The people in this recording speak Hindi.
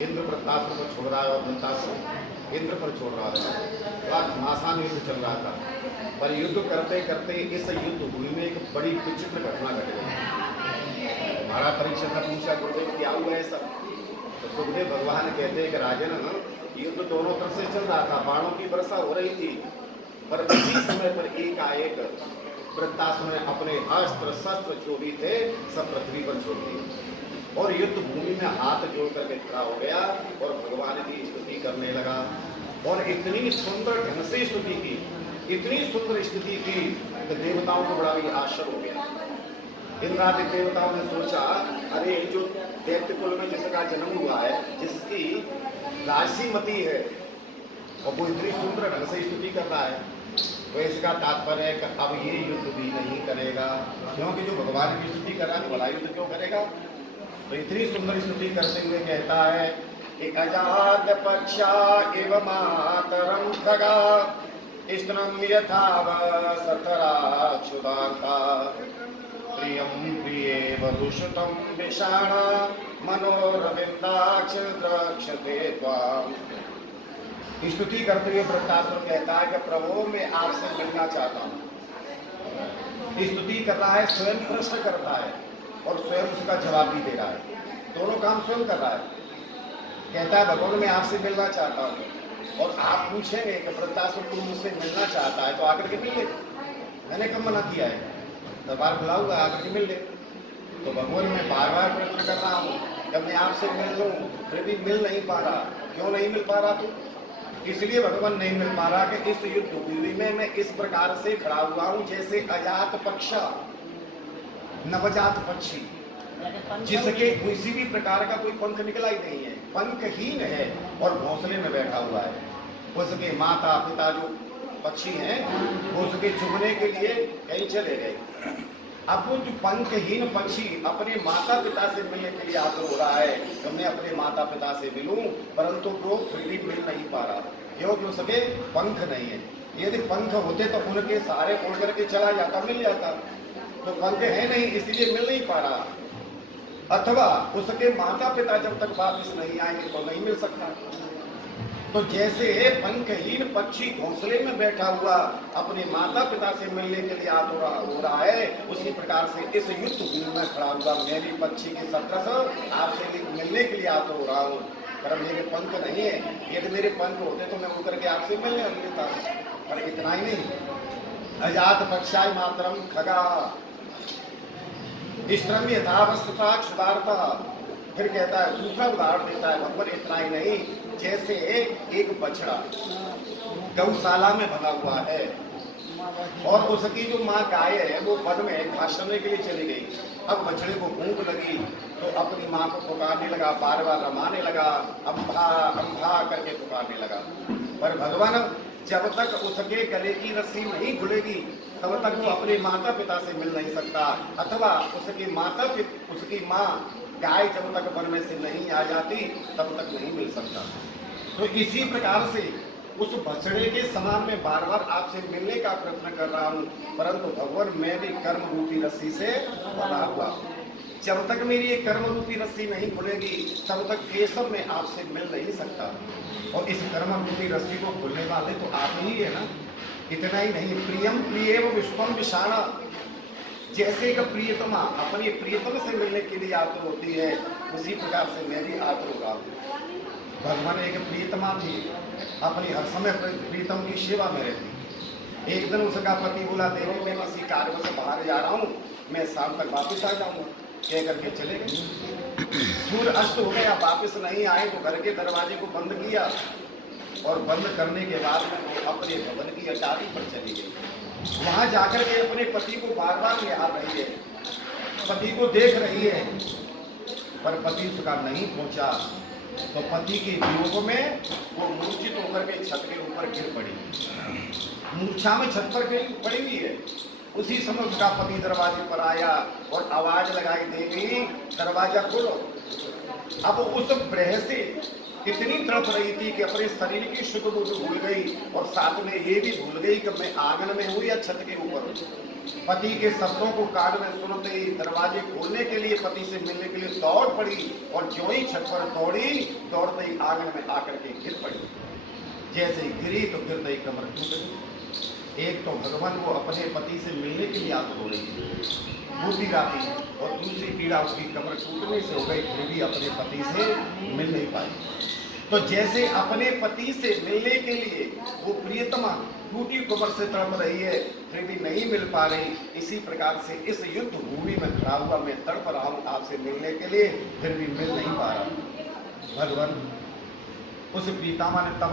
इंद्र प्रत्याश्रम पर छोड़ रहा है और वृत्ताश्रम इंद्र पर छोड़ रहा था। बड़ा घमासान युद्ध चल रहा था, पर युद्ध करते करते इस युद्ध भूमि में एक बड़ी विचित्र घटना घट गई। हमारा परीक्षा का पूछा, गुरुदेव क्या हुआ है सब? तो सुखदेव भगवान कहते हैं कि राजन, युद्ध दोनों तरफ से चल रहा था, बाणों की वर्षा हो रही थी, पर इसी समय पर एकाएक वृत्ताश्रम ने अपने अस्त्र शस्त्र जो भी थे सब पृथ्वी पर छोड़ दिए और युद्ध भूमि में हाथ जोड़ करके खड़ा हो गया और भगवान की स्तुति करने लगा। और इतनी सुंदर ढंग से स्तुति की, इतनी सुंदर स्तुति की कि देवताओं को बड़ा भी आश्चर्य हो गया। इंद्रादि देवताओं ने सोचा, अरे जो दैत्य कुल में जिसका जन्म हुआ है, जिसकी राशिमती है, और वो इतनी सुंदर ढंग से स्तुति कर रहा है, तो इसका तात्पर्य है कि अब ये युद्ध भी नहीं करेगा, क्योंकि जो भगवान की स्तुति कर रहा है तो भला युद्ध क्यों करेगा। तो इतनी सुंदर स्तुति करते हुए कहता है कि अजात पक्षा इव मातरम खगा स्तनम यथा सतराक्षुदाता प्रियम प्रिये वधुषुतम विषाणा मनोरविंदाक्ष द्रक्षते त्वाम। स्तुति करते हुए वृत्तासुर कहता है कि प्रभु मैं आपसे मिलना चाहता हूँ। स्तुति कर रहा है, स्वयं प्रश्न करता है और स्वयं उसका जवाब भी दे रहा है, दोनों काम स्वयं कर रहा है। कहता है भगवान मैं आपसे मिलना चाहता हूँ, और आप पूछेंगे कि वृत्तासुर तू मुझसे मिलना चाहता है तो आकर के मिल ले, मैंने कब मना किया है, दरबार बुलाऊंगा आकर के मिल ले। तो भगवान मैं बार बार प्रयत्न कर रहा हूँ जब मैं आपसे मिल लूँ, फिर भी मिल नहीं पा रहा। क्यों नहीं मिल पा रहा? तू इसलिए भगवान नहीं मिल पा रहा कि इस युद्ध भूमि में मैं इस प्रकार से खड़ा हुआ हूँ जैसे अजात पक्षा, नवजात पक्षी, जिसके किसी भी प्रकार का कोई पंख निकला ही नहीं है, पंखहीन है और घोंसले में बैठा हुआ है। उसके माता पिता जो पक्षी हैं वो उसके चुगने के लिए कहीं चले गए। अब वो जो पंखहीन पक्षी अपने माता पिता से मिलने के लिए आतुर हो रहा है कि मैं अपने माता पिता से मिलूं, परंतु वो फिर भी मिल नहीं पा रहा क्योंकि उसके पंख नहीं है। यदि पंख होते तो उनके सारे उड़ करके चला जाता, मिल जाता, तो पंख है नहीं इसलिए मिल नहीं पा रहा। अथवा उसके माता पिता जब तक वापस नहीं आएंगे तो नहीं मिल सकता। तो जैसे पंखहीन पक्षी घोंसले में बैठा हुआ अपने माता पिता से मिलने के लिए आतुर हो रहा है, उसी प्रकार से इस युद्ध भूमि में खड़ा हुआ मैं भी पक्षी के सदृश आपसे मिलने के लिए आतुर हो रहा हूँ, पर मेरे पंख नहीं है। यदि मेरे पंख होते तो मैं उतर के आपसे मिलने लेता, पर इतना ही नहीं। अजात पक्षाय मातरम खगा स्तनम यथावस्था क्षुदार्थ। फिर कहता है, दूसरा उदाहरण देता है भगवान, इतना ही नहीं, जैसे एक बछड़ा गौशाला में बंधा हुआ है और उसकी जो माँ गाय है वो वन में घास चरने के लिए चली गई। अब बछड़े को भूख लगी तो अपनी माँ को पुकारने लगा, बार बार रमाने लगा, अम्भा अम्भा करके पुकारने लगा। पर भगवान जब तक उसके गले की रस्सी नहीं खुलेगी तब तक वो अपने माता पिता से मिल नहीं सकता, अथवा उसकी माँ गाय जब तक वन में से नहीं आ जाती तब तक नहीं मिल सकता। तो इसी प्रकार से उस बछड़े के समान में बार बार आपसे मिलने का प्रयत्न कर रहा हूँ, परंतु भगवान मैं भी कर्म रूपी रस्सी से बंधा हुआ। जब तक मेरी ये कर्म रूपी रस्सी नहीं खुलेगी तब तक केशव में आपसे मिल नहीं सकता, और इस कर्म रूपी रस्सी को खुलने वाले तो आप ही है ना। इतना ही नहीं, प्रियम प्रिय विश्वम विषाणा, जैसे एक प्रियतमा अपने प्रियतम से मिलने के लिए आतुर होती है, उसी प्रकार से मैं भी आतुर होगा। भगवान एक प्रियतमा थी, अपनी हर समय प्रीतम की सेवा में रहती। एक दिन उसका पति बोला, देवी मैं किसी कार्य से बाहर जा रहा हूँ, मैं शाम तक वापस आ जाऊंगा, कह करके चले गए। सूर्य अस्त हो गया, वापस नहीं आए तो घर के दरवाजे को बंद किया, और बंद करने के बाद में वो अपने भवन की अटारी पर चली गई। वहां जाकर के अपने पति को बार बार निहार रही है, पति को देख रही है, पर पति उसका नहीं पहुंचा। तो पति के वियोग में वो मूर्छित होकर के छत के ऊपर गिर पड़ी, मूर्छा में छत पर पड़ी हुई है। उसी समय उसका पति दरवाजे पर आया और आवाज लगाई, देवी दरवाजा खोलो। अब उस ब्रह से इतनी तड़प रही थी कि अपने शरीर की सुख दुख भूल गई और साथ में ये भी भूल गई कि मैं आंगन में हूं या छत के ऊपर हूं। पति के शब्दों को कान में सुनते ही दरवाजे खोलने के लिए पति से मिलने के लिए दौड़ पड़ी और जो ही छत पर दौड़ी, दौड़ते ही आंगन में आकर के गिर पड़ी। जैसे ही गिरी तो गिरते ही कमर टूट गई। एक तो भगवान वो अपने पति से मिलने के लिए आतुर हो रही थी, वो भी राती, और दूसरी पीड़ा उसकी कमर टूटने से हो गई, फिर भी अपने पति से मिल नहीं पाई। तो जैसे अपने पति से मिलने के लिए वो प्रियतमा टूटी कमर से तड़प रही है, फिर भी नहीं मिल पा रही, इसी प्रकार से इस युद्ध भूमि में खड़ा हुआ मैं तड़प रहा हूं आपसे मिलने के लिए, फिर भी मिल नहीं पा रहा। भगवान उस प्रीतमा ने तब